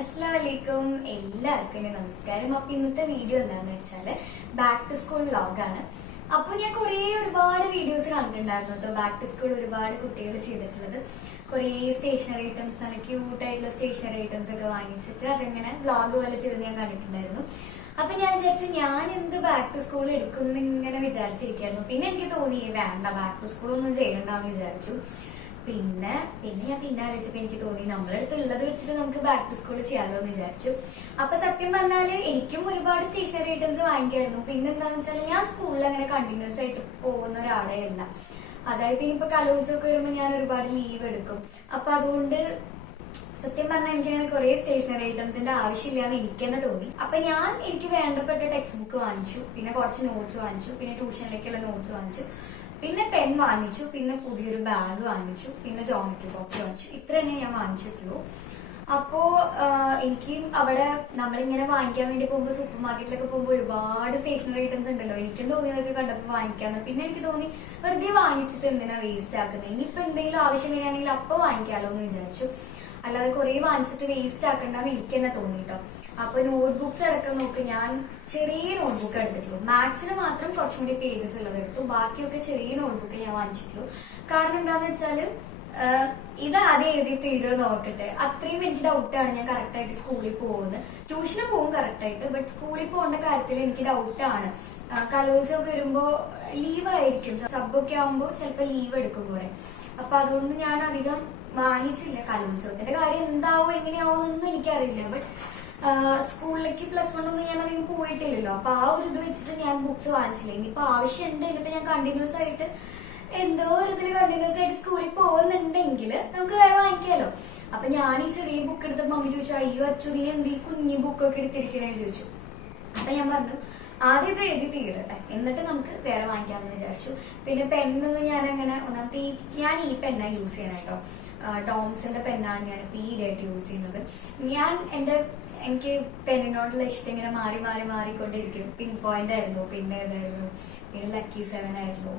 അസ്സലാമലൈക്കും എല്ലാവർക്കും നമസ്കാരം. അപ്പൊ ഇന്നത്തെ വീഡിയോ എന്താണെന്ന് വെച്ചാല് ബാക്ക് ടു സ്കൂൾ വ്ലോഗാണ്. അപ്പൊ ഞാൻ ഒരുപാട് വീഡിയോസ് കണ്ടിട്ടുണ്ടായിരുന്നു കേട്ടോ. ബാക്ക് ടു സ്കൂൾ ഒരുപാട് കുട്ടികൾ ചെയ്തിട്ടുള്ളത് കുറെ സ്റ്റേഷനറി ഐറ്റംസ് ആണ്, ക്യൂട്ടായിട്ടുള്ള സ്റ്റേഷനറി ഐറ്റംസ് ഒക്കെ വാങ്ങിച്ചിട്ട് അതെങ്ങനെ വ്ലോഗ് പോലെ ചെയ്ത് ഞാൻ കണ്ടിട്ടുണ്ടായിരുന്നു. അപ്പൊ ഞാൻ വിചാരിച്ചു ഞാൻ എന്ത് ബാക്ക് ടു സ്കൂൾ എടുക്കും ഇങ്ങനെ വിചാരിച്ചിരിക്കായിരുന്നു. പിന്നെ എനിക്ക് തോന്നി വേണ്ട, ബാക്ക് ടു സ്കൂൾ ഒന്നും ചെയ്യണ്ടെന്ന് വിചാരിച്ചു. പിന്നെ ഞാൻ ആലോചിച്ചപ്പോ എനിക്ക് തോന്നി നമ്മളടുത്ത് ഉള്ളത് വെച്ചിട്ട് നമുക്ക് ബാക്ക് ടു സ്കൂൾ ചെയ്യാലോ എന്ന് വിചാരിച്ചു. അപ്പൊ സത്യം പറഞ്ഞാല് എനിക്കും ഒരുപാട് സ്റ്റേഷനറി ഐറ്റംസ് വാങ്ങിക്കായിരുന്നു. പിന്നെ എന്താണെന്ന് വെച്ചാൽ ഞാൻ സ്കൂളിൽ അങ്ങനെ കണ്ടിന്യൂസ് ആയിട്ട് പോകുന്ന ഒരാളെ അല്ല. അതായത് ഇനിയിപ്പോ കലോത്സവമൊക്കെ വരുമ്പോൾ ഞാൻ ഒരുപാട് ലീവ് എടുക്കും. അപ്പൊ അതുകൊണ്ട് സത്യം പറഞ്ഞാൽ എനിക്കങ്ങനെ കുറെ സ്റ്റേഷനറി ഐറ്റംസിന്റെ ആവശ്യമില്ലാന്ന് എനിക്ക് തന്നെ തോന്നി. അപ്പൊ എനിക്ക് വേണ്ടപ്പെട്ട ടെക്സ്റ്റ് ബുക്ക് വാങ്ങിച്ചു, പിന്നെ കുറച്ച് നോട്ട്സ് വാങ്ങിച്ചു, പിന്നെ ട്യൂഷനിലേക്കുള്ള നോട്ട്സ് വാങ്ങിച്ചു, പിന്നെ പെൻ വാങ്ങിച്ചു, പിന്നെ പുതിയൊരു ബാഗ് വാങ്ങിച്ചു, പിന്നെ ജോമെട്രി ബോക്സ് വാങ്ങിച്ചു. ഇത്ര തന്നെ ഞാൻ വാങ്ങിച്ചിട്ടുള്ളൂ. അപ്പോ എനിക്ക് അവിടെ നമ്മളിങ്ങനെ വാങ്ങിക്കാൻ വേണ്ടി പോകുമ്പോൾ സൂപ്പർ മാർക്കറ്റിലൊക്കെ പോകുമ്പോൾ ഒരുപാട് സ്റ്റേഷനറി ഐറ്റംസ് ഉണ്ടല്ലോ. എനിക്കും തോന്നിയതൊക്കെ കണ്ടപ്പോൾ വാങ്ങിക്കാന്ന്. പിന്നെ എനിക്ക് തോന്നി വെറുതെ വാങ്ങിച്ചിട്ട് എന്തിനാ വേസ്റ്റ് ആക്കുന്നത്, ഇനിയിപ്പോ എന്തെങ്കിലും ആവശ്യം വരികയാണെങ്കിൽ അപ്പൊ വാങ്ങിക്കാലോ എന്ന് വിചാരിച്ചു. അല്ലാതെ കുറെ വാങ്ങിച്ചിട്ട് വേസ്റ്റ് ആക്കണ്ടെന്ന് എനിക്ക് തന്നെ തോന്നിട്ടോ. അപ്പൊ നോട്ട്ബുക്സ് അടക്കം നോക്ക്, ഞാൻ ചെറിയ നോട്ട്ബുക്ക് എടുത്തിട്ടുള്ളൂ. മാത്സിന് മാത്രം കുറച്ചും കൂടി പേജസ് ഉള്ളത് എടുത്തു, ബാക്കിയൊക്കെ ചെറിയ നോട്ട്ബുക്ക് ഞാൻ വാങ്ങിച്ചിട്ടുള്ളൂ. കാരണം എന്താന്ന് വെച്ചാല് ഇത് ആദ്യം എഴുതി തീരുമോ നോക്കട്ടെ, അത്രയും എനിക്ക് ഡൗട്ടാണ്. ഞാൻ കറക്റ്റ് ആയിട്ട് സ്കൂളിൽ പോകുന്നത്, ട്യൂഷന് പോകും കറക്റ്റ് ആയിട്ട്, ബട്ട് സ്കൂളിൽ പോകേണ്ട കാര്യത്തിൽ എനിക്ക് ഡൗട്ടാണ്. കലോത്സവം വരുമ്പോ ലീവ് ആയിരിക്കും, സബ്ബൊക്കെ ആവുമ്പോ ചിലപ്പോ ലീവ് എടുക്കും കുറെ. അപ്പൊ അതുകൊണ്ട് ഞാൻ അധികം വാങ്ങിച്ചില്ല. കലോത്സവത്തിന്റെ കാര്യം എന്താവോ എങ്ങനെയാവോന്നൊന്നും എനിക്കറിയില്ല. ബട്ട് സ്കൂളിലേക്ക് +1 ഒന്നും ഞാൻ അധികം പോയിട്ടില്ലല്ലോ. അപ്പൊ ആ ഒരു ഇത് വെച്ചിട്ട് ഞാൻ ബുക്സ് വാങ്ങിച്ചില്ല. ഇനിയിപ്പോ ആവശ്യമുണ്ട്, ഇനിയിപ്പോ ഞാൻ കണ്ടിന്യൂസ് ആയിട്ട് എന്തോ ഒരു ഇതിൽ കണ്ടിന്യൂസ് ആയിട്ട് സ്കൂളിൽ പോകുന്നുണ്ടെങ്കിൽ നമുക്ക് വേറെ വാങ്ങിക്കാലോ. അപ്പൊ ഞാൻ ഈ ചെറിയ ബുക്ക് എടുത്തപ്പോ മമ്മി ചോദിച്ചു, അയ്യോ അച്ചു നീ എന്ത് ഈ കുഞ്ഞു ബുക്കൊക്കെ എടുത്തിരിക്കണേന്ന് ചോദിച്ചു. അപ്പൊ ഞാൻ പറഞ്ഞു ആദ്യം ഇത് എഴുതി തീരട്ടെ, എന്നിട്ട് നമുക്ക് വേറെ വാങ്ങിക്കാമെന്ന് വിചാരിച്ചു. പിന്നെ പെണ്ണൊന്നും ഞാൻ അങ്ങനെ ഒന്നാമത്തെ ഞാൻ ഈ പെന്നാ യൂസ് ചെയ്യാനായിട്ടോ. ഡോംസിന്റെ പെന്നാണ് ഞാൻ ഇപ്പൊ ഈയിടെയായിട്ട് യൂസ് ചെയ്യുന്നത്. എനിക്ക് പെന്നിനോടുള്ള ഇഷ്ടം ഇങ്ങനെ മാറിക്കൊണ്ടിരിക്കും. പിൻ പോയിന്റ് ആയിരുന്നു, പിന്നെ ഏതായിരുന്നു, പിന്നെ ലക്കി 7 ആയിരുന്നു.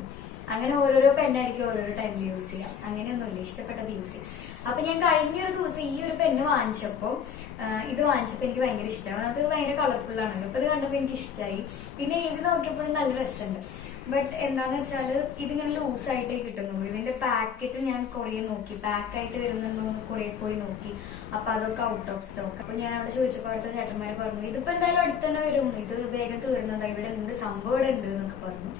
അങ്ങനെ ഓരോരോ പെണ്ണായിരിക്കും ഓരോരോ ടൈമിൽ യൂസ് ചെയ്യാം. അങ്ങനെയൊന്നുമില്ല, ഇഷ്ടപ്പെട്ടത് യൂസ് ചെയ്യും. അപ്പൊ ഞാൻ കഴിഞ്ഞൊരു ദിവസം ഈ ഒരു പെണ്ണ് വാങ്ങിച്ചപ്പോ ഇത് വാങ്ങിച്ചപ്പോ എനിക്ക് ഭയങ്കര ഇഷ്ടമാണ്. അത് ഭയങ്കര കളർഫുൾ ആണല്ലോ. അപ്പൊ ഇത് കണ്ടപ്പോ എനിക്ക് ഇഷ്ടമായി. പിന്നെ എഴുതി നോക്കിയപ്പോഴും നല്ല രസമുണ്ട്. ബട്ട് എന്താന്ന് വെച്ചാല് ഇതിങ്ങനെ ലൂസായിട്ടേ കിട്ടുന്നുള്ളൂ. ഇതിന്റെ പാക്കറ്റ് ഞാൻ കുറെ നോക്കി, പാക്കായിട്ട് വരുന്നുണ്ടോന്ന് കുറെ പോയി നോക്കി. അപ്പൊ അതൊക്കെ ഔട്ട് ഓഫ് സ്റ്റോക്ക്. അപ്പൊ ഞാൻ അവിടെ ചോദിച്ചപ്പോ അവിടുത്തെ ചേട്ടന്മാര് പറഞ്ഞു ഇതിപ്പോ എന്തായാലും അടുത്തന്നെ വരും, ഇത് വേഗം തീർന്നതാ, ഇവിടെ ഉണ്ട്, സംഭവം ഇവിടെ ഉണ്ട് എന്നൊക്കെ പറഞ്ഞു.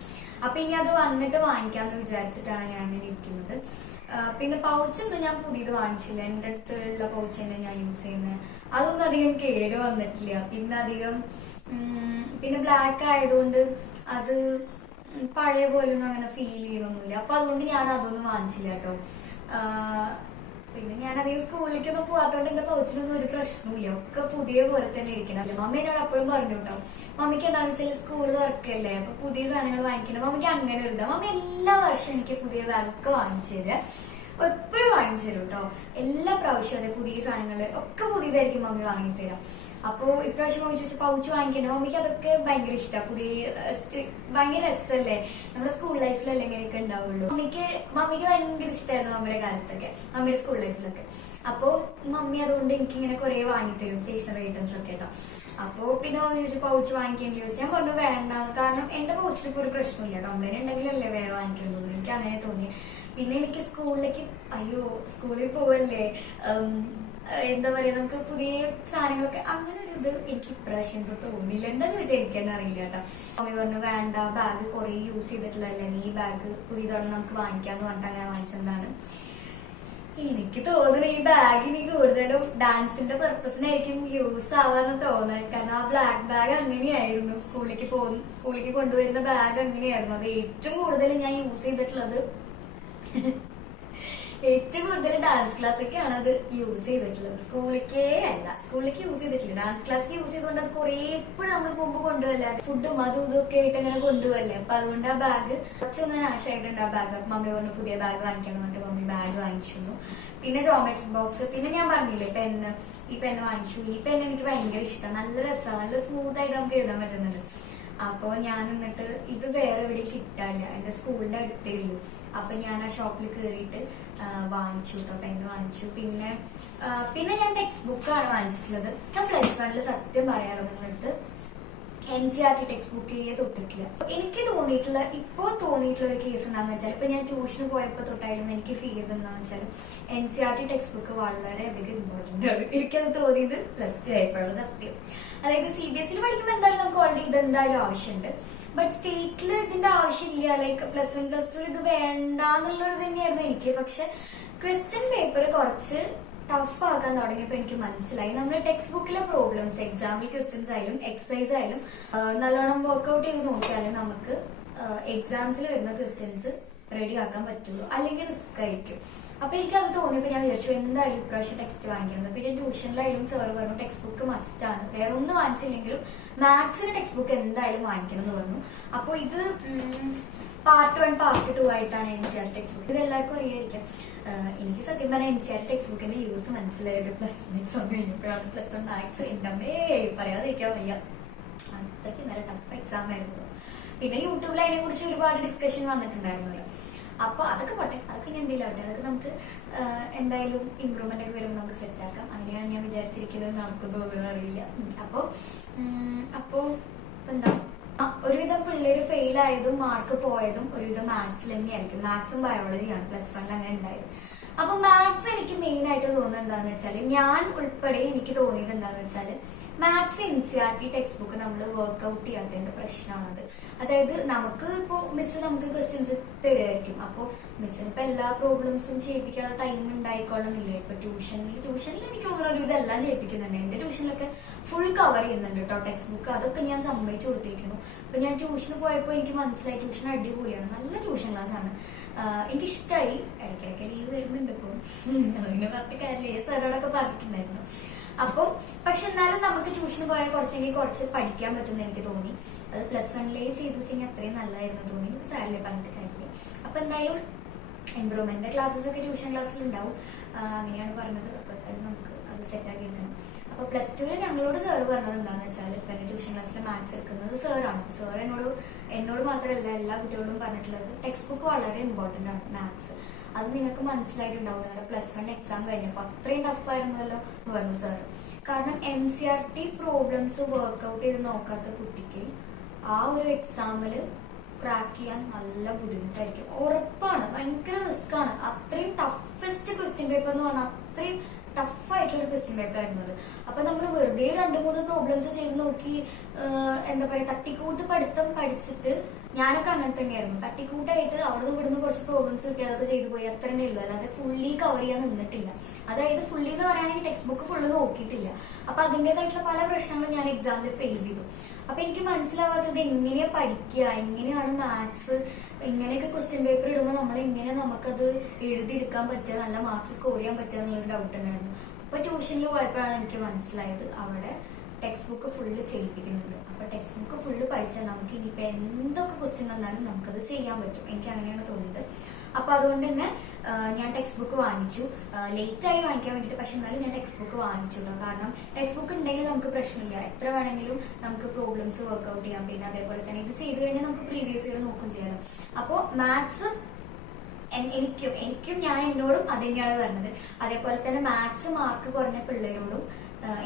അപ്പൊ ഇനി അത് വന്നിട്ട് വാങ്ങിക്കാന്ന് വിചാരിച്ചിട്ടാണ് ഞാൻ ഇങ്ങനെ ഇരിക്കുന്നത്. പിന്നെ പൗച്ചൊന്നും ഞാൻ പുതിയത് വാങ്ങിച്ചില്ല. എന്റെ അടുത്തുള്ള പൗച്ച് തന്നെ ഞാൻ യൂസ് ചെയ്യുന്നത്. അതൊന്നും അധികം കേട് വന്നിട്ടില്ല. പിന്നെ ബ്ലാക്ക് ആയതുകൊണ്ട് അത് പഴയ പോലൊന്നും അങ്ങനെ ഫീൽ ചെയ്യണമൊന്നുമില്ല. അപ്പൊ അതുകൊണ്ട് ഞാൻ അതൊന്നും വാങ്ങിച്ചില്ല കേട്ടോ. പിന്നെ ഞാൻ അധികം സ്കൂളിലേക്കൊന്നും പോവാത്തോണ്ട് എന്റെ പൗച്ചിനൊന്നും ഒരു പ്രശ്നമില്ല, ഒക്കെ പുതിയ പോലെ തന്നെ ഇരിക്കണം. മമ്മി എന്നോട് അപ്പോഴും പറഞ്ഞു കേട്ടോ, മമ്മിക്ക് എന്താണെന്ന് വെച്ചാൽ സ്കൂൾ തുറക്കല്ലേ, അപ്പൊ പുതിയ സാധനങ്ങൾ വാങ്ങിക്കണം. മമ്മിക്ക് അങ്ങനെ ഒരു ഇതാ, മമ്മി എല്ലാ വർഷവും എനിക്ക് പുതിയ ബാഗൊക്കെ വാങ്ങിച്ചു തരാം, എപ്പോഴും വാങ്ങിച്ചു തരും കേട്ടോ. എല്ലാ പ്രാവശ്യവും അതെ, പുതിയ സാധനങ്ങൾ ഒക്കെ പുതിയതായിരിക്കും മമ്മി വാങ്ങിത്തരാം. അപ്പൊ ഇപ്രാവശ്യം മമ്മി ചോദിച്ചു പൗച്ച് വാങ്ങിക്കണ്ടേ. മമ്മിക്ക് അതൊക്കെ ഭയങ്കര ഇഷ്ടമാണ്. ഭയങ്കര രസമല്ലേ, നമ്മുടെ സ്കൂൾ ലൈഫിലല്ലേ ഇങ്ങനെയൊക്കെ ഉണ്ടാവുള്ളൂ. മമ്മിക്ക് ഭയങ്കര ഇഷ്ടമായിരുന്നു നമ്മുടെ കാലത്തൊക്കെ, മമ്മിയുടെ സ്കൂൾ ലൈഫിലൊക്കെ. അപ്പൊ മമ്മി അതുകൊണ്ട് എനിക്കിങ്ങനെ കുറെ വാങ്ങിത്തരും സ്റ്റേഷനറി ഐറ്റംസ് ഒക്കെ കേട്ടോ. അപ്പൊ പിന്നെ മമ്മി ചോദിച്ചു പൗച്ച് വാങ്ങിക്കേണ്ടി ചോദിച്ചു. ഞാൻ പറഞ്ഞു വേണ്ട, കാരണം എന്റെ പൗച്ചിനിപ്പോ ഒരു പ്രശ്നമില്ല, കംപ്ലൈന്റ് ഉണ്ടെങ്കിലല്ലേ വേറെ വാങ്ങിക്കുന്നത്. എനിക്ക് അങ്ങനെ തോന്നി. പിന്നെ എനിക്ക് സ്കൂളിൽ പോവല്ലേ, എന്താ പറയാ, നമുക്ക് പുതിയ സാധനങ്ങളൊക്കെ അങ്ങനെ ഒരു ഇത് എനിക്ക് ഇപ്രാവശ്യം എന്തോ തോന്നിയില്ല. എന്താ ചോദിച്ചാൽ എനിക്ക് തന്നെ അറിയില്ല കേട്ടോ. മമ്മി പറഞ്ഞു വേണ്ട, ബാഗ് കുറെ യൂസ് ചെയ്തിട്ടുള്ളതല്ലേ, നീ ബാഗ് പുതിയതാണ് നമുക്ക് വാങ്ങിക്കാന്ന് പറഞ്ഞിട്ട് അങ്ങനെ വാങ്ങിച്ചതാണ്. എനിക്ക് തോന്നുന്നു ഈ ബാഗ് ഇനി കൂടുതലും ഡാൻസിന്റെ പർപ്പസിനായിരിക്കും യൂസ് ആവാന്ന് തോന്നുന്നത്. കാരണം ആ ബ്ലാക്ക് ബാഗ് അങ്ങനെയായിരുന്നു, സ്കൂളിലേക്ക് കൊണ്ടുവരുന്ന ബാഗ് അങ്ങനെയായിരുന്നു. അത് ഏറ്റവും കൂടുതൽ ഞാൻ യൂസ് ചെയ്തിട്ടുള്ളത് ഡാൻസ് ക്ലാസ്സൊക്കെയാണ് അത് യൂസ് ചെയ്തിട്ടുള്ളത്. സ്കൂളിലേക്ക് യൂസ് ചെയ്തിട്ടില്ല, ഡാൻസ് ക്ലാസ്സിൽ യൂസ് ചെയ്തുകൊണ്ട് അത് കുറെ എപ്പോഴും നമ്മൾ പോകുമ്പോൾ കൊണ്ടുപോകല്ലേ, ഫുഡും അതും ഇതൊക്കെ ആയിട്ട് അങ്ങനെ കൊണ്ടുപോകല്ലേ. അപ്പൊ അതുകൊണ്ട് ആ ബാഗ് കുറച്ചൊന്നും നാശമായിട്ടുണ്ട് ആ ബാഗ്. മമ്മി പറഞ്ഞു പുതിയ ബാഗ് വാങ്ങിക്കാന്ന് പറഞ്ഞിട്ട് മമ്മി ബാഗ് വാങ്ങിച്ചു. പിന്നെ ജോമെട്രി ബോക്സ്, പിന്നെ ഞാൻ പറഞ്ഞില്ലേ ഈ പെണ്ണ് വാങ്ങിച്ചു. ഈ പെണ്ണ് എനിക്ക് ഭയങ്കര ഇഷ്ടമാണ്, നല്ല രസമാണ്, നല്ല സ്മൂത്ത് ആയിട്ട് നമുക്ക് എഴുതാൻ പറ്റുന്നുണ്ട്. അപ്പൊ ഞാൻ എന്നിട്ട് ഇത് വേറെ എവിടെ കിട്ടാനില്ല, എന്റെ സ്കൂളിന്റെ അടുത്തേ ഉള്ളൂ. അപ്പൊ ഞാൻ ആ ഷോപ്പിൽ കയറിയിട്ട് വാങ്ങിച്ചു കേട്ടോ, പെണ്ണ് വാങ്ങിച്ചു. പിന്നെ ഞാൻ ടെക്സ്റ്റ് ബുക്കാണ് വാങ്ങിച്ചിട്ടുള്ളത്. ഞാൻ +1 സത്യം പറയാലോ നിങ്ങളടുത്ത് NCERT ടെക്സ്റ്റ് ബുക്ക് തൊട്ടിട്ടില്ല. എനിക്ക് തോന്നിയിട്ടുള്ള ഒരു കേസ് എന്താണെന്ന് വെച്ചാൽ, ഇപ്പൊ ഞാൻ ട്യൂഷന് പോയപ്പോ തൊട്ടായാലും എനിക്ക് ഫീൽ ചെയ്ത് എന്താണെന്ന് വെച്ചാൽ NCERT ടെക്സ്റ്റ് ബുക്ക് വളരെയധികം ഇമ്പോർട്ടന്റ് ആണ്. എനിക്കത് തോന്നിയത് +2 ആയപ്പോഴുള്ള സത്യം. അതായത് CBSE പഠിക്കുമ്പോൾ എന്തായാലും നമുക്ക് ഓൾറെഡി ഇത് എന്തായാലും ആവശ്യമുണ്ട്. ബട്ട് സ്റ്റേറ്റിൽ ഇതിന്റെ ആവശ്യമില്ല. ലൈക്ക് +1 +2 ഇത് വേണ്ടാന്നുള്ളത് തന്നെയായിരുന്നു എനിക്ക്. പക്ഷെ ക്വസ്റ്റ്യൻ പേപ്പർ കുറച്ച് ടഫ് ആക്കാൻ തുടങ്ങിയപ്പോ എനിക്ക് മനസ്സിലായി നമ്മുടെ ടെക്സ്റ്റ് ബുക്കിലെ പ്രോബ്ലംസ്, എക്സാമിൽ ക്വസ്റ്റ്യൻസ് ആയാലും എക്സസൈസ് ആയാലും നല്ലോണം വർക്ക്ഔട്ട് ചെയ്ത് നോക്കിയാലേ നമുക്ക് എക്സാംസിൽ വരുന്ന ക്വസ്റ്റ്യൻസ് റെഡി ആക്കാൻ പറ്റുള്ളൂ, അല്ലെങ്കിൽ റിസ്ക് ആയിരിക്കും. അപ്പൊ എനിക്കത് തോന്നിയപ്പോ ഞാൻ വിചാരിച്ചു എന്തായാലും ഇപ്രാവശ്യം ടെക്സ്റ്റ് വാങ്ങിക്കുന്നത്. പിന്നെ ട്യൂഷനിലായാലും സാർ പറഞ്ഞു ടെക്സ്റ്റ് ബുക്ക് മസ്റ്റ് ആണ്, വേറെ ഒന്നും വാങ്ങിച്ചില്ലെങ്കിലും മാത്സിന് ടെക്സ്റ്റ് ബുക്ക് എന്തായാലും വാങ്ങിക്കണം എന്ന് പറഞ്ഞു. അപ്പൊ ഇത് Part 1 Part 2 ആയിട്ടാണ് NCERT ടെക്സ്റ്റ് ബുക്ക്. ഇത് എല്ലാവർക്കും അറിയായിരിക്കും. എനിക്ക് സത്യം പറഞ്ഞാൽ NCERT ടെക്സ്റ്റ് ബുക്കിന്റെ യൂസ് മനസ്സിലായത് +1 എക്സാം കഴിഞ്ഞപ്പോഴാണ്. +1 മാത്സ് എന്റെ പറയാതിരിക്കാൻ വയ്യ, അത്രയ്ക്ക് നല്ല ടഫ് എക്സാം ആയിരുന്നു. പിന്നെ യൂട്യൂബിൽ അതിനെ കുറിച്ച് ഒരുപാട് ഡിസ്കഷൻ വന്നിട്ടുണ്ടായിരുന്നല്ലോ. അപ്പൊ അതൊക്കെ പോട്ടെ, അതൊക്കെ ഞാൻ എന്തെങ്കിലും ആവട്ടെ, അതൊക്കെ നമുക്ക് എന്തായാലും ഇമ്പ്രൂവ്മെന്റ് ഒക്കെ വരുമ്പോൾ നമുക്ക് സെറ്റ് ആക്കാം. അങ്ങനെയാണ് ഞാൻ വിചാരിച്ചിരിക്കുന്നത്. നടക്കുമ്പോൾ അറിയില്ല. അപ്പോ എന്താ, ഒരുവിധം പിള്ളേര് ഫെയിൽ ആയതും മാർക്ക് പോയതും ഒരുവിധം മാത്സിൽ തന്നെയായിരിക്കും. മാത്സും ബയോളജിയാണ് +1 അങ്ങനെ ഉണ്ടായത്. അപ്പൊ മാത്സ് എനിക്ക് മെയിൻ ആയിട്ട് തോന്നുന്നത് എന്താന്ന് വെച്ചാല്, ഞാൻ ഉൾപ്പെടെ എനിക്ക് തോന്നിയത് എന്താന്ന് വെച്ചാല് മാത്സ് NCERT ടെക്സ്റ്റ് ബുക്ക് നമ്മൾ വർക്ക്ഔട്ട് ചെയ്യാത്തതിന്റെ പ്രശ്നമാണത്. അതായത് നമുക്ക് നമുക്ക് ക്വസ്റ്റ്യൻസ് തരുമായിരിക്കും. അപ്പൊ മിസ്സിന് ഇപ്പൊ എല്ലാ പ്രോബ്ലംസും ചെയ്യിപ്പിക്കാനുള്ള ടൈം ഉണ്ടായിക്കൊള്ളുന്നില്ല. ഇപ്പൊ ട്യൂഷനിൽ എനിക്ക് തോന്നുന്നു ഇതെല്ലാം ചെയ്യിപ്പിക്കുന്നുണ്ട്. എന്റെ ട്യൂഷനിലൊക്കെ ഫുൾ കവർ ചെയ്യുന്നുണ്ട് കേട്ടോ ടെക്സ്റ്റ് ബുക്ക്. അതൊക്കെ ഞാൻ സമ്മതിച്ചു കൊടുത്തിരിക്കുന്നു. അപ്പൊ ഞാൻ ട്യൂഷന് പോയപ്പോ എനിക്ക് മനസ്സിലായി ട്യൂഷൻ അടിപൊളിയാണ്, നല്ല ട്യൂഷൻ ക്ലാസ് ആണ്. എനിക്കിഷ്ടായി. ഇടയ്ക്കിടയ്ക്ക് ലീവ് വരുന്നുണ്ട് ഇപ്പൊ, അതിനെ പറഞ്ഞിട്ട് കാര്യമില്ല, സാറോടൊക്കെ പറഞ്ഞിട്ടുണ്ടായിരുന്നു. അപ്പം പക്ഷെ എന്നാലും നമുക്ക് ട്യൂഷന് പോയാൽ കുറച്ച് പഠിക്കാൻ പറ്റുമെന്ന് എനിക്ക് തോന്നി. അത് +1 ചെയ്തു വെച്ചെങ്കിൽ അത്രയും നല്ലതായിരുന്നു തോന്നി. എനിക്ക് സാറിലെ പറഞ്ഞിട്ട് കാര്യമില്ല. അപ്പൊ എന്തായാലും ഇംപ്രൂവ്മെന്റ് ക്ലാസ്സസ് ഒക്കെ ട്യൂഷൻ ക്ലാസ്സിൽ ഉണ്ടാവും, അങ്ങനെയാണ് പറഞ്ഞത്. അപ്പൊ നമുക്ക് അത് സെറ്റാക്കി എടുക്കണം. അപ്പൊ +2 ഞങ്ങളോട് സാറ് പറഞ്ഞത് എന്താന്ന് വെച്ചാൽ, ഇപ്പൊ എന്റെ ട്യൂഷൻ ക്ലാസ്സിൽ മാത്സ് എടുക്കുന്നത് സാറാണ്. സാർ എന്നോട് മാത്രമല്ല എല്ലാ കുട്ടികളോടും പറഞ്ഞിട്ടുള്ളത് ടെക്സ്റ്റ് ബുക്ക് വളരെ ഇമ്പോർട്ടന്റ് ആണ് മാത്സ്. അത് നിങ്ങൾക്ക് മനസ്സിലായിട്ടുണ്ടാവും. നിങ്ങളുടെ +1 എക്സാം കഴിഞ്ഞപ്പോ അത്രയും ടഫ് ആയിരുന്നല്ലോ എന്ന് പറഞ്ഞു സാർ. കാരണം NCERT പ്രോബ്ലംസ് വർക്ക്ഔട്ട് ചെയ്ത് നോക്കാത്ത കുട്ടിക്ക് ആ ഒരു എക്സാമില് ക്രാക്ക് ചെയ്യാൻ നല്ല ബുദ്ധിമുട്ടായിരിക്കും, ഉറപ്പാണ്. ഭയങ്കര റിസ്ക് ആണ്. അത്രയും ടഫസ്റ്റ് ക്വസ്റ്റ്യൻ പേപ്പർ എന്ന് പറഞ്ഞാൽ അത്രയും ടഫായിട്ടുള്ള ഒരു ക്വസ്റ്റ്യൻ പേപ്പർ ആയിരുന്നു അത്. അപ്പൊ നമ്മൾ വെറുതെ 2-3 പ്രോബ്ലംസ് ചെയ്ത് നോക്കി എന്താ പറയാ തട്ടിക്കൂട്ട് പഠിത്തം പഠിച്ചിട്ട്, ഞാനൊക്കെ അങ്ങനെ തന്നെയായിരുന്നു. തട്ടിക്കൂട്ടായിട്ട് അവിടെ ഇവിടുന്ന് കുറച്ച് പ്രോബ്ലംസ് കിട്ടി അതൊക്കെ ചെയ്തു പോയി, അത്ര തന്നെ ഉള്ളൂ. അല്ലാതെ ഫുള്ളി കവർ ചെയ്യാൻ നിന്നിട്ടില്ല. അതായത് ഫുള്ളി എന്ന് പറയാനെങ്കിൽ ടെക്സ്റ്റ് ബുക്ക് ഫുള്ള് നോക്കിയിട്ടില്ല. അപ്പൊ അതിന്റേതായിട്ടുള്ള പല പ്രശ്നങ്ങളും ഞാൻ എക്സാമിൽ ഫേസ് ചെയ്തു. അപ്പൊ എനിക്ക് മനസ്സിലാവാത്തത് എങ്ങനെയാ പഠിക്കുക, എങ്ങനെയാണ് മാത്സ് ഇങ്ങനെയൊക്കെ ക്വസ്റ്റ്യൻ പേപ്പർ ഇടുമ്പോൾ നമുക്കത് എഴുതിയെടുക്കാൻ പറ്റുക, നല്ല മാർക്സ് സ്കോർ ചെയ്യാൻ പറ്റുക എന്നുള്ളൊരു ഡൗട്ട് ഉണ്ടായിരുന്നു. അപ്പൊ ട്യൂഷനിൽ പോയപ്പോഴാണ് എനിക്ക് മനസ്സിലായത് അവിടെ ടെക്സ്റ്റ് ബുക്ക് ഫുള്ള് ചെയ്യിപ്പിക്കുന്നുണ്ട്. അപ്പൊ ടെക്സ്റ്റ് ബുക്ക് ഫുള്ള് പഠിച്ചാൽ നമുക്ക് ഇനിയിപ്പോ എന്തൊക്കെ ക്വസ്റ്റ്യൻ തന്നാലും നമുക്കത് ചെയ്യാൻ പറ്റും. എനിക്ക് അങ്ങനെയാണ് തോന്നിയത്. അപ്പൊ അതുകൊണ്ട് തന്നെ ഞാൻ ടെക്സ്റ്റ് ബുക്ക് വാങ്ങിച്ചു. ലേറ്റ് ആയി വാങ്ങിക്കാൻ വേണ്ടിട്ട്, പക്ഷെ എന്നാലും ഞാൻ ടെക്സ്റ്റ് ബുക്ക് വാങ്ങിച്ചു. കാരണം ടെക്സ്റ്റ് ബുക്ക് ഉണ്ടെങ്കിൽ നമുക്ക് പ്രശ്നമില്ല, എത്ര വേണമെങ്കിലും നമുക്ക് പ്രോബ്ലംസ് വർക്ക്ഔട്ട് ചെയ്യാം. പിന്നെ അതേപോലെ തന്നെ ഇത് ചെയ്ത് കഴിഞ്ഞാൽ നമുക്ക് പ്രീവിയസ് ഇയർ നോക്കും ചെയ്യാലോ. അപ്പോ മാത്സ് എനിക്കും ഞാൻ എന്നോടും അത് തന്നെയാണ് പറഞ്ഞത്. അതേപോലെ തന്നെ മാത്സ് മാർക്ക് കുറഞ്ഞ പിള്ളേരോടും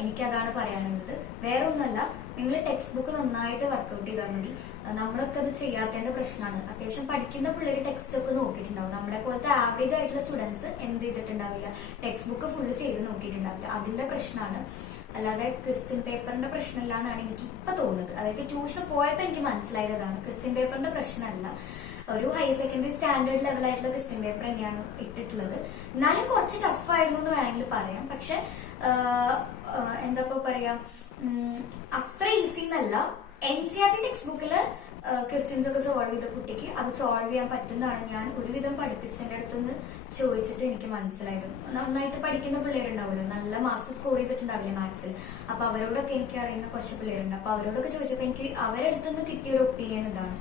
എനിക്കതാണ് പറയാനുള്ളത്. വേറെ ഒന്നല്ല, നിങ്ങൾ ടെക്സ്റ്റ് ബുക്ക് നന്നായിട്ട് വർക്ക്ഔട്ട് ചെയ്താൽ മതി. നമ്മളൊക്കെ അത് ചെയ്യാത്തതിന്റെ പ്രശ്നമാണ്. അത്യാവശ്യം പഠിക്കുന്ന പിള്ളേർ ടെക്സ്റ്റ് ഒക്കെ നോക്കിയിട്ടുണ്ടാവും. നമ്മളെ പോലത്തെ ആവറേജ് ആയിട്ടുള്ള സ്റ്റുഡൻസ് എന്ത് ചെയ്തിട്ടുണ്ടാവില്ല, ടെക്സ്റ്റ് ബുക്ക് ഫുള്ള് ചെയ്ത് നോക്കിയിട്ടുണ്ടാവില്ല. അതിന്റെ പ്രശ്നമാണ്, അല്ലാതെ ക്വസ്റ്റ്യൻ പേപ്പറിന്റെ പ്രശ്നമില്ല എന്നാണ് എനിക്ക് ഇപ്പൊ തോന്നുന്നത്. അതായത് ട്യൂഷൻ പോയപ്പോ എനിക്ക് മനസ്സിലായതാണ്, ക്വസ്റ്റ്യൻ പേപ്പറിന്റെ പ്രശ്നമല്ല. ഒരു ഹയർ സെക്കൻഡറി സ്റ്റാൻഡേർഡ് ലെവലായിട്ടുള്ള ക്വസ്റ്റ്യൻ പേപ്പർ തന്നെയാണ് ഇട്ടിട്ടുള്ളത്. എന്നാലും കുറച്ച് ടഫായിരുന്നു എന്ന് വേണമെങ്കിൽ പറയാം. പക്ഷെ എന്താ പറയാ, അത്ര ഈസി എന്നല്ല. NCERT ടെക്സ്റ്റ് ബുക്കില് ക്വസ്റ്റ്യൻസ് ഒക്കെ സോൾവ് ചെയ്ത കുട്ടിക്ക് അത് സോൾവ് ചെയ്യാൻ പറ്റുന്നതാണ് ഞാൻ ഒരുവിധം പഠിപ്പിച്ചതിന്റെ അടുത്തുനിന്ന് ചോദിച്ചിട്ട് എനിക്ക് മനസ്സിലായത്. നന്നായിട്ട് പഠിക്കുന്ന പിള്ളേരുണ്ടാവുമല്ലോ, നല്ല മാർക്സ് സ്കോർ ചെയ്തിട്ടുണ്ടാവില്ലേ മാത്സിൽ. അപ്പൊ അവരോടൊക്കെ എനിക്ക് അറിയുന്ന കുറച്ച് പിള്ളേരുണ്ട്. അപ്പൊ അവരോടൊക്കെ ചോദിച്ചപ്പോ എനിക്ക് അവരുടെ അടുത്തുനിന്ന് കിട്ടിയ ഒരു ഒപ്പീനിയൻ ഇതാണ്,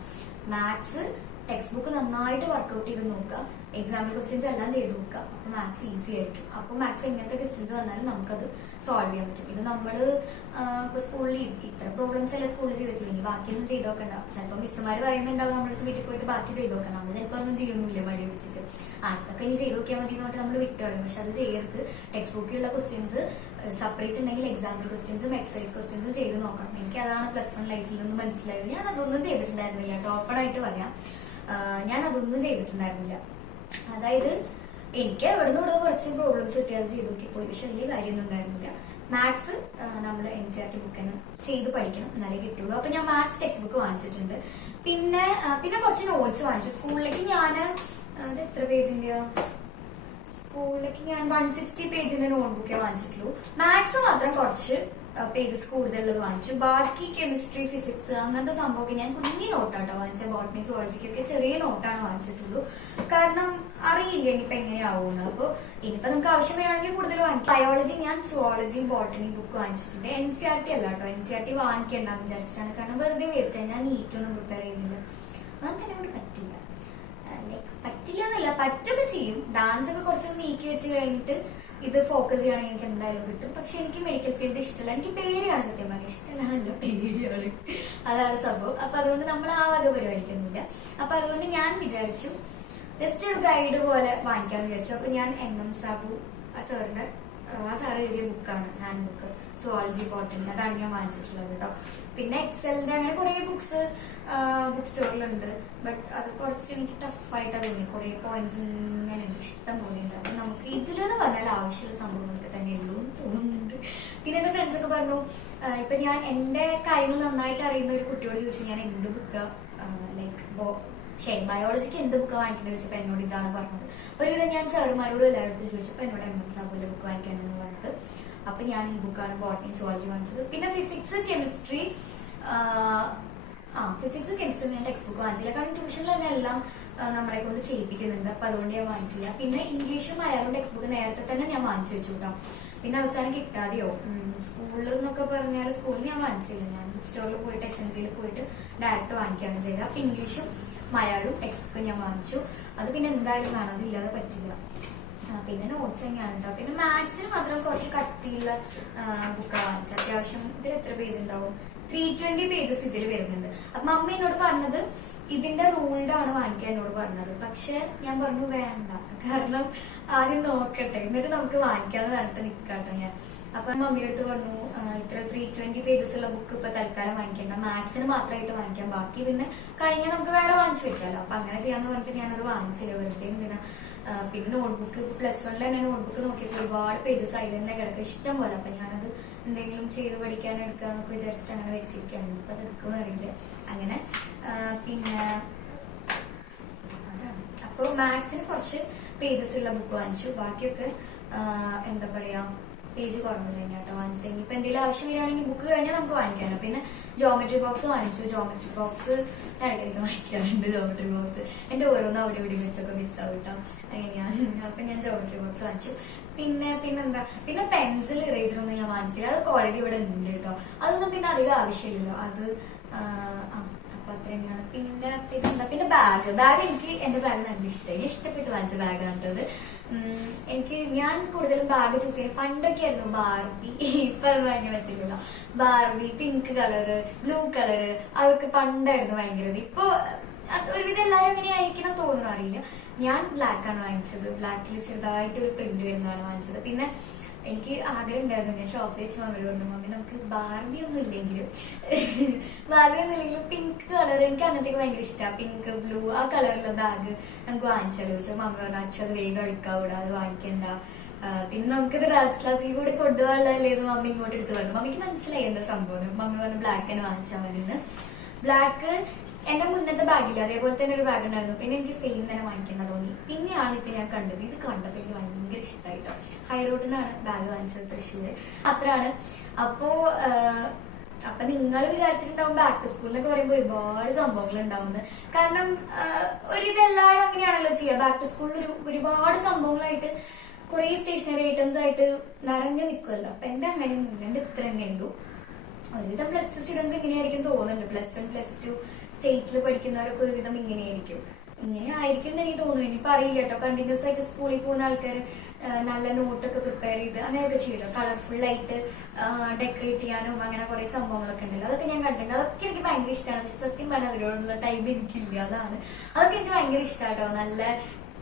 മാത്സ് ടെക്സ്റ്റ് ബുക്ക് നന്നായിട്ട് വർക്ക്ഔട്ട് ചെയ്ത് നോക്കുക, എക്സാമ്പിൾ ക്വസ്റ്റ്യൻസ് എല്ലാം ചെയ്ത് നോക്കുക, അപ്പൊ നമുക്ക് മാത്സ് ഈസി ആയിരിക്കും. അപ്പൊ മാത്സ് എങ്ങനത്തെ ക്വസ്റ്റ്യൻസ് വന്നാലും നമുക്കത് സോൾവ് ചെയ്യാൻ പറ്റും. ഇത് നമ്മള് ഇപ്പൊ സ്കൂളിൽ ഇത്ര പ്രോബ്ലംസ് അല്ല സ്കൂളിൽ ചെയ്തിട്ടില്ലെങ്കിൽ ബാക്കിയൊന്നും ചെയ്ത് നോക്കണ്ട. ചിലപ്പോൾ മിസ്സുമാർ പറയുന്നുണ്ടാവും നമ്മൾക്ക് വീട്ടിൽ പോയിട്ട് ബാക്കി ചെയ്ത് നോക്കാം. നമ്മൾ ചിലപ്പോൾ ഒന്നും ചെയ്യുന്നില്ല മടി പിടിച്ചിട്ട്. ഇതൊക്കെ ഇനി ചെയ്ത് നോക്കിയാൽ മതി എന്ന് പറഞ്ഞിട്ട് നമ്മൾ വിട്ടു കളയും. പക്ഷെ അത് ചെയ്യരുത്. ടെക്സ്റ്റ് ബുക്കിലുള്ള ക്വസ്റ്റ്യൻസ് സെപ്പറേറ്റ് ഉണ്ടെങ്കിൽ എക്സാമ്പിൾ ക്വസ്റ്റ്യൻസും എക്സസൈസ് ക്വസ്റ്റ്യൻസും ചെയ്ത് നോക്കണം. എനിക്ക് അതാണ് +1 ലൈഫിൽ നിന്ന് മനസ്സിലായത്. ഞാൻ അതൊന്നും ചെയ്തിട്ടുണ്ടായിരുന്നില്ല. ഓപ്പണായിട്ട് പറയാം, ഞാൻ അതൊന്നും ചെയ്തിട്ടുണ്ടായിരുന്നില്ല. അതായത് എനിക്ക് എവിടെ നിന്ന് കുറച്ച് പ്രോബ്ലംസ് കിട്ടി അത് ചെയ്ത് നോക്കിപ്പോയി. പക്ഷെ വലിയ കാര്യമൊന്നും ഉണ്ടായിരുന്നില്ല. മാത്സ് നമ്മൾ NCERT ബുക്ക് തന്നെ ചെയ്ത് പഠിക്കണം, എന്നാലേ കിട്ടുള്ളൂ. അപ്പൊ ഞാൻ മാത്സ് ടെക്സ്റ്റ് ബുക്ക് വാങ്ങിച്ചിട്ടുണ്ട്. പിന്നെ കുറച്ച് നോട്ട്സ് വാങ്ങിച്ചു. സ്കൂളിലേക്ക് ഞാൻ അത് എത്ര പേജിന്റെ സ്കൂളിലേക്ക് ഞാൻ 160 പേജിന്റെ നോട്ട്ബുക്കേ വാങ്ങിച്ചിട്ടുള്ളൂ. മാത്സ് മാത്രം കുറച്ച് പേജസ് കൂടുതലുള്ളത് വാങ്ങിച്ചു. ബാക്കി കെമിസ്ട്രി, ഫിസിക്സ് അങ്ങനത്തെ സംഭവമൊക്കെ ഞാൻ കുഞ്ഞി നോട്ടാട്ടോ വാങ്ങിച്ചത്. ബോട്ടണി, സുവോളജിക്കൊക്കെ ചെറിയ നോട്ടാണ് വാങ്ങിച്ചിട്ടുള്ളൂ. കാരണം അറിയില്ല ഇനിയിപ്പോ എങ്ങനെയാവുമെന്ന്. അപ്പൊ ഇനിയിപ്പോ നമുക്ക് ആവശ്യം വരികയാണെങ്കിൽ കൂടുതൽ വാങ്ങിക്കും. ബയോളജി ഞാൻ സുവോളജി, ബോട്ടണി ബുക്ക് വാങ്ങിച്ചിട്ടുണ്ട്. NCERT അല്ല കേട്ടോ, NCERT വാങ്ങിക്കേണ്ടെന്ന് വിചാരിച്ചിട്ടാണ്. കാരണം വെറുതെ വേസ്റ്റ് ആയി. ഞാൻ നീറ്റൊന്നും പ്രിപ്പയർ ചെയ്യുന്നില്ല. അങ്ങനെ കൂടെ പറ്റില്ല. പറ്റില്ല എന്നല്ല, പറ്റൊക്കെ ചെയ്യും. ഡാൻസ് ഒക്കെ കുറച്ചൊന്ന് നീക്കി വെച്ച് കഴിഞ്ഞിട്ട് ഇത് ഫോക്കസ് ചെയ്യുകയാണെങ്കിൽ എനിക്ക് എന്തായാലും കിട്ടും. പക്ഷെ എനിക്ക് മെഡിക്കൽ ഫീൽഡ് ഇഷ്ടമല്ല. എനിക്ക് പേടിയാണ്, സത്യം പറഞ്ഞാൽ. ഇഷ്ടമല്ല, പേടിയാണ്. അതാണ് സംഭവം. അപ്പൊ അതുകൊണ്ട് നമ്മൾ ആ വക പരിപാടിക്കൊന്നുമില്ല. അപ്പൊ അതുകൊണ്ട് ഞാൻ വിചാരിച്ചു ജസ്റ്റ് ഒരു ഗൈഡ് പോലെ വാങ്ങിക്കാന്ന് വിചാരിച്ചു. അപ്പൊ ഞാൻ NM സാബു സാറിന്റെ സാർ എഴുതിയ ബുക്കാണ്, ഹാൻഡ് ബുക്ക് സുവോളജി, ബോട്ടണി. അതാണ് ഞാൻ വാങ്ങിച്ചിട്ടുള്ളത് കേട്ടോ. പിന്നെ എക്സലിന്റെ അങ്ങനെ കുറെ ബുക്സ് ബുക്ക് സ്റ്റോറിലുണ്ട്. ബട്ട് അത് കുറച്ച് എനിക്ക് ടഫായിട്ടാണ് തോന്നി. കുറെ പോയിന്റ്സ് ഇങ്ങനെ ഉണ്ട്, ഇഷ്ടം പോലെ ഉണ്ട്. അപ്പൊ നമുക്ക് ഇതിലെന്ന് പറഞ്ഞാൽ ആവശ്യമുള്ള സംഭവങ്ങളൊക്കെ തന്നെ ഉള്ളൂ എന്ന് തോന്നുന്നുണ്ട്. പിന്നെ എന്റെ ഫ്രണ്ട്സ് ഒക്കെ പറഞ്ഞു, ഇപ്പൊ ഞാൻ എന്റെ കാര്യങ്ങൾ നന്നായിട്ട് അറിയുന്ന ഒരു കുട്ടിയോട് ചോദിച്ചു ഞാൻ എന്ത് ബുക്ക് ബയോളജിക്ക് എന്ത് ബുക്ക് വാങ്ങിക്കുന്നത് ചോദിച്ചപ്പോ എന്നോട് ഇതാണ് പറഞ്ഞത്. ഒരുവിധം ഞാൻ സാറുമാരോടും എല്ലായിടത്തും ചോദിച്ചപ്പോ എന്നോട് NM സാബുവിന്റെ ബുക്ക് വാങ്ങിക്കാനെന്ന് പറഞ്ഞത്. അപ്പൊ ഞാൻ ഈ ബുക്കാണ് ബോട്ടണി, സുവോളജി വാങ്ങിച്ചത്. പിന്നെ ഫിസിക്സ്, കെമിസ്ട്രി ഞാൻ ടെക്സ്റ്റ് ബുക്ക് വാങ്ങിച്ചില്ല. കാരണം ട്യൂഷനിൽ തന്നെ എല്ലാം നമ്മളെ കൊണ്ട് ചെയ്യിപ്പിക്കുന്നുണ്ട്. അപ്പൊ അതുകൊണ്ട് ഞാൻ വാങ്ങിച്ചില്ല. പിന്നെ ഇംഗ്ലീഷും മലയാളവും ടെക്സ്റ്റ് ബുക്ക് നേരത്തെ തന്നെ ഞാൻ വാങ്ങിച്ചു വെച്ചു കേട്ടോ. പിന്നെ അവസാനം കിട്ടാതെയോ സ്കൂളിൽ എന്നൊക്കെ പറഞ്ഞാൽ സ്കൂളിൽ ഞാൻ വാങ്ങിച്ചില്ല. ഞാൻ ബുക്ക് സ്റ്റോറിൽ പോയിട്ട് HNC പോയിട്ട് ഡയറക്റ്റ് വാങ്ങിക്കാണ് ചെയ്തത്. അപ്പൊ ഇംഗ്ലീഷും മലയാളവും ടെക്സ്റ്റ് ബുക്ക് ഞാൻ വാങ്ങിച്ചു. അത് പിന്നെ എന്തായാലും വേണം, അതില്ലാതെ പറ്റില്ല. പിന്നെ നോട്ട്സ് തന്നെയാണ് കേട്ടോ. പിന്നെ മാത്സിന് മാത്രം കുറച്ച് കട്ടിയുള്ള ബുക്കാണ് വാങ്ങിച്ചത്. അത്യാവശ്യം ഇതിൽ എത്ര പേജ് ഉണ്ടാവും, 320 പേജസ് ഇതിൽ വരുന്നുണ്ട്. അപ്പൊ അമ്മ എന്നോട് പറഞ്ഞത് ഇതിന്റെ റൂൾഡ് ആണ് വാങ്ങിക്കാൻ എന്നോട് പറഞ്ഞത്. പക്ഷെ ഞാൻ പറഞ്ഞു വേണ്ട, കാരണം ആദ്യം നോക്കട്ടെ എന്നിട്ട് നമുക്ക് വാങ്ങിക്കാന്ന് പറഞ്ഞിട്ട് നിക്കാട്ടോ ഞാൻ. അപ്പൊ മമ്മിയുടെ അടുത്ത് പറഞ്ഞു ഇത്ര 320 പേജസ് ഉള്ള ബുക്ക് ഇപ്പൊ തൽക്കാലം വാങ്ങിക്കണ്ട, മാത്സിന് മാത്രമായിട്ട് വാങ്ങിക്കാം, ബാക്കി പിന്നെ കഴിഞ്ഞാൽ നമുക്ക് വേറെ വാങ്ങിച്ചു വെക്കാലോ. അപ്പൊ അങ്ങനെ ചെയ്യാന്ന് പറഞ്ഞിട്ട് ഞാനത് വാങ്ങിച്ചില്ല, വെറുതെ എന്തിനാ. പിന്നെ നോട്ട്ബുക്ക് +1 തന്നെ നോട്ട്ബുക്ക് നോക്കിയപ്പോൾ ഒരുപാട് പേജസ് അതിൽ തന്നെ കിടക്കുക ഇഷ്ടം പോലെ. അപ്പൊ ഞാനത് എന്തെങ്കിലും ചെയ്ത് പഠിക്കാൻ എടുക്കാന്നൊക്കെ വിചാരിച്ചിട്ട് അങ്ങനെ വെച്ചിരിക്കുകയാണ്. ഇപ്പൊ അത് എടുക്കുമെന്ന് അറിയില്ല. അങ്ങനെ പിന്നെ അതാണ്. അപ്പൊ മാത്സിന് കുറച്ച് പേജസ് ഉള്ള ബുക്ക് വാങ്ങിച്ചു. ബാക്കിയൊക്കെ എന്താ പറയാ പേജ് കുറഞ്ഞു കേട്ടോ വാങ്ങിച്ചെങ്കിൽ. ഇപ്പൊ എന്തെങ്കിലും ആവശ്യം വരികയാണെങ്കിൽ ബുക്ക് കഴിഞ്ഞാൽ നമുക്ക് വാങ്ങിക്കാനോ. പിന്നെ ജോമെട്രി ബോക്സ് വാങ്ങിച്ചു. ജോമെട്രി ബോക്സ് ഇടയ്ക്കിടയ്ക്ക് വാങ്ങിക്കാറുണ്ട്. ജോമെട്രി ബോക്സ് എന്റെ ഓരോന്നും അവിടെ ഇവിടെ വെച്ചൊക്കെ മിസ്സാവും കേട്ടോ, അങ്ങനെയാണ്. അപ്പൊ ഞാൻ ജോമെട്രി ബോക്സ് വാങ്ങിച്ചു. പിന്നെന്താ പിന്നെ പെൻസിൽ, ഇറേസർ ഒന്നും ഞാൻ വാങ്ങിച്ചില്ല. അതൊക്കെ ഓൾറെഡി ഇവിടെ ഉണ്ട് കേട്ടോ. അതൊന്നും പിന്നെ അധികം ആവശ്യമില്ലല്ലോ. അത് അപ്പൊ അത്ര തന്നെയാണ്. പിന്നെ ബാഗ് എനിക്ക് എന്റെ ബാഗ് നല്ല ഇഷ്ടമായി, ഇഷ്ടപ്പെട്ട് വാങ്ങിച്ച ബാഗാണ് കേട്ടത്. ഞാൻ കൂടുതലും ബാഗ് ചൂസ് ചെയ്യുന്നത് പണ്ടൊക്കെ ആയിരുന്നു ബാർബി. ഇപ്പൊ അത് ഭയങ്കര വെച്ചില്ലല്ലോ. Barbie, pink colour, blue colour, അതൊക്കെ പണ്ടായിരുന്നു ഭയങ്കര. ഇപ്പൊ ഒരുവിധം എല്ലാവരും എങ്ങനെ ആയിരിക്കണം തോന്നുന്നു, അറിയില്ല. ഞാൻ ബ്ലാക്ക് ആണ് വാങ്ങിച്ചത്. ബ്ലാക്കിൽ ചെറുതായിട്ട് ഒരു പ്രിന്റ് വരുന്നതാണ് വാങ്ങിച്ചത്. പിന്നെ എനിക്ക് ആഗ്രഹം ഉണ്ടായിരുന്നു, ഞാൻ ഷോപ്പിൽ വെച്ച് മമ്മി പറഞ്ഞു മമ്മി നമുക്ക് ബാർബി ഒന്നും ഇല്ലെങ്കിലും പിങ്ക് കളർ, എനിക്ക് അങ്ങനത്തേക്ക് ഭയങ്കര ഇഷ്ടമാണ്. പിങ്ക്, ബ്ലൂ ആ കളറുള്ള ബാഗ് നമുക്ക് വാങ്ങിച്ചാലോ ചോദിച്ചാൽ മമ്മി പറഞ്ഞു അച്ഛൻ അത് വേഗം എടുക്കാവൂടാ, അത് വാങ്ങിക്കണ്ട, പിന്നെ നമുക്കിത് ഡാൻസ് ക്ലാസ്സിൽ കൂടെ കൊണ്ടുപോകാനുള്ളതല്ലേ മമ്മി ഇങ്ങോട്ട് എടുത്ത് പറഞ്ഞു. മമ്മിക്ക് മനസ്സിലായി എന്താ സംഭവം. മമ്മി പറഞ്ഞു ബ്ലാക്ക് തന്നെ വാങ്ങിച്ചാൽ മതി. ബ്ലാക്ക് എന്റെ മുന്നത്തെ ബാഗില്ല, അതേപോലെ തന്നെ ഒരു ബാഗ് ഉണ്ടായിരുന്നു. പിന്നെ എനിക്ക് സെയിം തന്നെ വാങ്ങിക്കേണ്ട തോന്നി. പിന്നെയാണ് ഇത് ഞാൻ കണ്ടത്. ഇത് കണ്ടപ്പോൾ എനിക്ക് ഭയങ്കര ഇഷ്ടമായിട്ടോ. ഹൈറോഡിൽ നിന്നാണ് ബാഗ് വാങ്ങിച്ചത്, തൃശ്ശൂര്. അത്രയാണ്. അപ്പൊ നിങ്ങൾ വിചാരിച്ചിട്ടുണ്ടാവും ബാക്ക് ടു സ്കൂൾ എന്നൊക്കെ പറയുമ്പോൾ ഒരുപാട് സംഭവങ്ങൾ ഉണ്ടാവുന്നത്. കാരണം ഇതെല്ലാവരും അങ്ങനെയാണല്ലോ ചെയ്യുക. ബാക്ക് ടു സ്കൂളിൽ ഒരുപാട് സംഭവങ്ങളായിട്ട് കുറെ സ്റ്റേഷനറി ഐറ്റംസ് ആയിട്ട് നിറഞ്ഞു നിൽക്കുമല്ലോ. അപ്പൊ എന്റെ അങ്ങനെയൊന്നുമില്ല, എന്റെ ഇത്ര തന്നെ ഉള്ളൂ. ഒരുവിധം +2 സ്റ്റുഡൻസ് ഇങ്ങനെയായിരിക്കും തോന്നുന്നുണ്ട്. +1 +2 സ്റ്റേറ്റിൽ പഠിക്കുന്നവരൊക്കെ ഒരുവിധം ഇങ്ങനെയായിരിക്കും. ഇങ്ങനെ ആയിരിക്കും എന്ന് എനിക്ക് തോന്നുന്നു. ഇനിയിപ്പോ അറിയില്ല കേട്ടോ. കണ്ടിന്യൂസ് ആയിട്ട് സ്കൂളിൽ പോകുന്ന ആൾക്കാർ നല്ല നോട്ടൊക്കെ പ്രിപ്പയർ ചെയ്ത് അങ്ങനെയൊക്കെ ചെയ്തോ, കളർഫുൾ ആയിട്ട് ഡെക്കറേറ്റ് ചെയ്യാനും അങ്ങനെ കുറെ സംഭവങ്ങളൊക്കെ ഉണ്ടല്ലോ. അതൊക്കെ ഞാൻ കണ്ടിട്ടുണ്ട്. അതൊക്കെ എനിക്ക് ഭയങ്കര ഇഷ്ടമാണ്. പക്ഷെ സത്യം പറഞ്ഞാൽ അതിനോടുള്ള ടൈം എനിക്കില്ല. അതൊക്കെ എനിക്ക് ഭയങ്കര ഇഷ്ടമാട്ടോ. നല്ല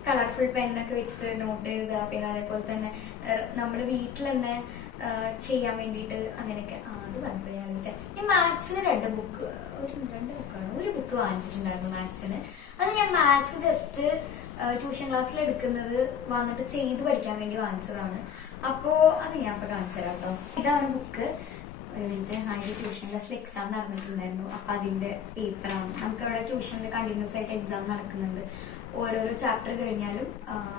കളർഫുൾ പെന്നൊക്കെ വെച്ചിട്ട് നോട്ട് എഴുതുക, പിന്നെ അതേപോലെ തന്നെ നമ്മുടെ വീട്ടിൽ തന്നെ ചെയ്യാൻ വേണ്ടിയിട്ട് അങ്ങനെയൊക്കെ. അത് പറഞ്ഞപ്പോൾ ഞാൻ വിളിച്ചാൽ ഞാൻ മാത്സിന് രണ്ട് ബുക്കാണ്, ഒരു ബുക്ക് വാങ്ങിച്ചിട്ടുണ്ടായിരുന്നു മാത്സിന്. അത് ഞാൻ മാത്സ് ജസ്റ്റ് ട്യൂഷൻ ക്ലാസ്സിൽ എടുക്കുന്നത് വന്നിട്ട് ചെയ്ത് പഠിക്കാൻ വേണ്ടി വാങ്ങിച്ചതാണ്. അപ്പോ അത് ഞാൻ ഇപ്പൊ കാണിച്ചു തരാം കേട്ടോ. ഇതാണ് ബുക്ക്. അതിന്റെ ട്യൂഷൻ ക്ലാസ്സിൽ എക്സാം നടന്നിട്ടുണ്ടായിരുന്നു. അപ്പൊ അതിന്റെ പേപ്പറാണ്. നമുക്ക് അവിടെ ട്യൂഷനിൽ കണ്ടിന്യൂസ് ആയിട്ട് എക്സാം നടക്കുന്നുണ്ട്. ഓരോരോ ചാപ്റ്റർ കഴിഞ്ഞാലും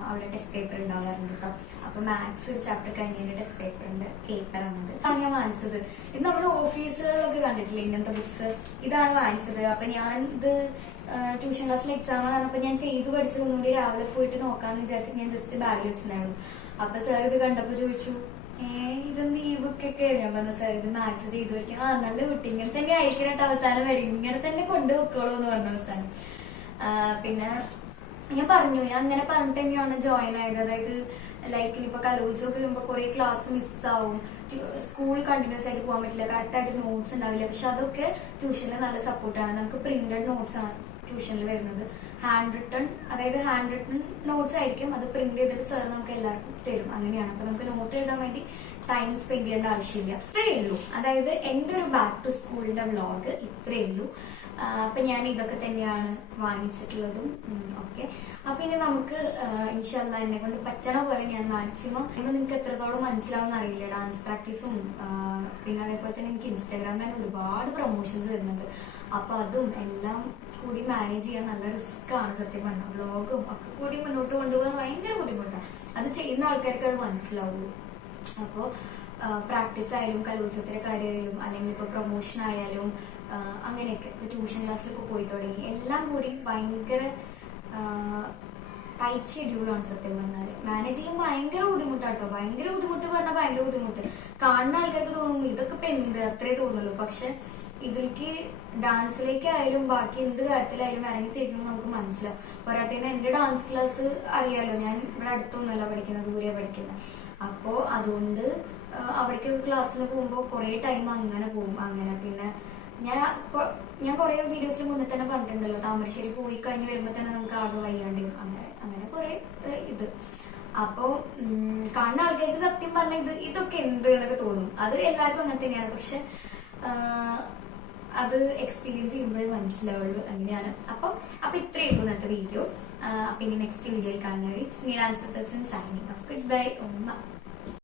അവിടെ ടെസ്റ്റ് പേപ്പർ ഉണ്ടാവാറുണ്ട് കേട്ടോ. അപ്പൊ മാത്സ് ഒരു ചാപ്റ്റർ കഴിഞ്ഞതിന്റെ ടെസ്റ്റ് പേപ്പറിന്റെ പേപ്പറാണത്. അതാണ് ഞാൻ വാങ്ങിച്ചത്. ഇത് നമ്മുടെ ഓഫീസുകളിലൊക്കെ കണ്ടിട്ടില്ലേ ഇങ്ങനത്തെ ബുക്സ്? ഇതാണ് വാങ്ങിച്ചത്. അപ്പൊ ഞാൻ ഇത് ട്യൂഷൻ ക്ലാസ്സിൽ എക്സാം പറഞ്ഞപ്പോ ഞാൻ ചെയ്ത് പഠിച്ചതൊന്നും കൂടി രാവിലെ പോയിട്ട് നോക്കാന്ന് വിചാരിച്ചിട്ട് ഞാൻ ജസ്റ്റ് ബാഗിൽ വെച്ചിട്ടുണ്ടായിരുന്നു. അപ്പൊ സാർ ഇത് കണ്ടപ്പോ ചോദിച്ചു, ഇതെന്ത് ഈ ബുക്കൊക്കെ? ഞാൻ പറഞ്ഞ സാർ ഇത് മാത്സ് ചെയ്ത് പഠിക്കാം. നല്ല കുട്ടി, ഇങ്ങനെ തന്നെ അയക്കാനായിട്ട് അവസാനം വരും, ഇങ്ങനെ തന്നെ കൊണ്ടുപോയിക്കോളൂ എന്ന് പറഞ്ഞ അവസാനം. പിന്നെ ഞാൻ പറഞ്ഞു, ഞാൻ അങ്ങനെ പറഞ്ഞിട്ട് തന്നെയാണ് ജോയിൻ ആയത്. അതായത് ലൈക്ക് ഇനിയിപ്പോ കലോത്സവമൊക്കെ വരുമ്പോ കുറെ ക്ലാസ് മിസ്സാവും, സ്കൂൾ കണ്ടിന്യൂസ് ആയിട്ട് പോകാൻ പറ്റില്ല, കറക്റ്റ് ആയിട്ട് നോട്ട്സ് ഉണ്ടാവില്ല. പക്ഷെ അതൊക്കെ ട്യൂഷനിൽ നല്ല സപ്പോർട്ടാണ്. നമുക്ക് പ്രിന്റഡ് നോട്ട്സ് ആണ് ട്യൂഷനിൽ വരുന്നത്. ഹാൻഡ് റിട്ടൺ നോട്ട്സ് ആയിരിക്കും. അത് പ്രിന്റ് ചെയ്തിട്ട് സാർ നമുക്ക് എല്ലാവർക്കും തരും. അങ്ങനെയാണ്. അപ്പൊ നമുക്ക് നോട്ട് എഴുതാൻ വേണ്ടി ടൈം സ്പെൻഡ് ചെയ്യേണ്ട ആവശ്യമില്ല. ഇത്രയേ ഉള്ളൂ. അതായത് എന്റെ ഒരു ബാക്ക് ടു സ്കൂളിന്റെ വ്ലോഗ് ഇത്രയേ ഉള്ളൂ. അപ്പൊ ഞാൻ ഇതൊക്കെ തന്നെയാണ് വാങ്ങിച്ചിട്ടുള്ളതും. ഓക്കെ, അപ്പൊ ഇനി നമുക്ക് ഇൻഷാല്ലാ എന്നെ കൊണ്ട് പറ്റണ പോലെ ഞാൻ മാക്സിമം, നിങ്ങൾക്ക് എത്രത്തോളം മനസ്സിലാവുന്ന അറിയില്ല, ഡാൻസ് പ്രാക്ടീസും പിന്നെ അതേപോലെ തന്നെ എനിക്ക് ഇൻസ്റ്റാഗ്രാമിൽ ഒരുപാട് പ്രൊമോഷൻസ് വരുന്നുണ്ട്. അപ്പൊ അതും എല്ലാം കൂടി മാനേജ് ചെയ്യാൻ നല്ല റിസ്ക് ആണ് സത്യം പറഞ്ഞാൽ. വ്ലോഗും ഒക്കെ കൂടി മുന്നോട്ട് കൊണ്ടുപോകാൻ ഭയങ്കര ബുദ്ധിമുട്ടാണ്. അത് ചെയ്യുന്ന ആൾക്കാർക്ക് അത് മനസ്സിലാവുള്ളൂ. അപ്പോ പ്രാക്ടീസ് ആയാലും കലോത്സവത്തിന്റെ കാര്യമായാലും അല്ലെങ്കിൽ ഇപ്പൊ പ്രൊമോഷൻ ആയാലും അങ്ങനെയൊക്കെ ട്യൂഷൻ ക്ലാസ്സിലൊക്കെ പോയി തുടങ്ങി. എല്ലാം കൂടി ഭയങ്കര ടൈറ്റ് ഷെഡ്യൂളാണ് സത്യം പറഞ്ഞാല്. മാനേജ് ചെയ്യാൻ ഭയങ്കര ബുദ്ധിമുട്ടാട്ടോ. ഭയങ്കര ബുദ്ധിമുട്ട് പറഞ്ഞാൽ ഭയങ്കര ബുദ്ധിമുട്ട്. കാണുന്ന ആൾക്കാർക്ക് തോന്നും ഇതൊക്കെ ഇപ്പൊ എന്ത്, അത്രേ തോന്നുള്ളൂ. പക്ഷെ ഇതിലേക്ക് ഡാൻസിലേക്കായാലും ബാക്കി എന്ത് കാര്യത്തിലായാലും ഇറങ്ങി തിരിക്കുമ്പോൾ നമുക്ക് മനസ്സിലാവും. പോരാത്തതിന് എന്റെ ഡാൻസ് ക്ലാസ് അറിയാലോ, ഞാൻ ഇവിടെ അടുത്തൊന്നുമല്ല പഠിക്കുന്നത്, ദൂരെയാണ് പഠിക്കുന്നത്. അപ്പോ അതുകൊണ്ട് അവിടേക്ക് ക്ലാസ്സിന് പോകുമ്പോൾ കുറെ ടൈം അങ്ങനെ പോകും. അങ്ങനെ പിന്നെ ഞാൻ കുറെ വീഡിയോസിൽ മുന്നേ തന്നെ പറഞ്ഞിട്ടുണ്ടല്ലോ, താമരശ്ശേരി പോയി കഴിഞ്ഞ് വരുമ്പോ തന്നെ നമുക്ക് ആകെ വയ്യാണ്ട് അങ്ങനെ കുറെ ഇത്. അപ്പോ കാണുന്ന ആൾക്കാർക്ക് സത്യം പറഞ്ഞ ഇതൊക്കെ എന്ത് എന്നൊക്കെ തോന്നും. അത് എല്ലാവർക്കും അങ്ങനെ തന്നെയാണ്. പക്ഷെ അത് എക്സ്പീരിയൻസ് ചെയ്യുമ്പോഴേ മനസ്സിലാവുള്ളൂ. അങ്ങനെയാണ്. അപ്പൊ ഇത്രയേ ഉള്ളൂ ഇന്നത്തെ വീഡിയോ. അപ്പൊ ഇനി നെക്സ്റ്റ് വീഡിയോയിൽ കാണുന്നത് it's me dancer person signing off. Good bye.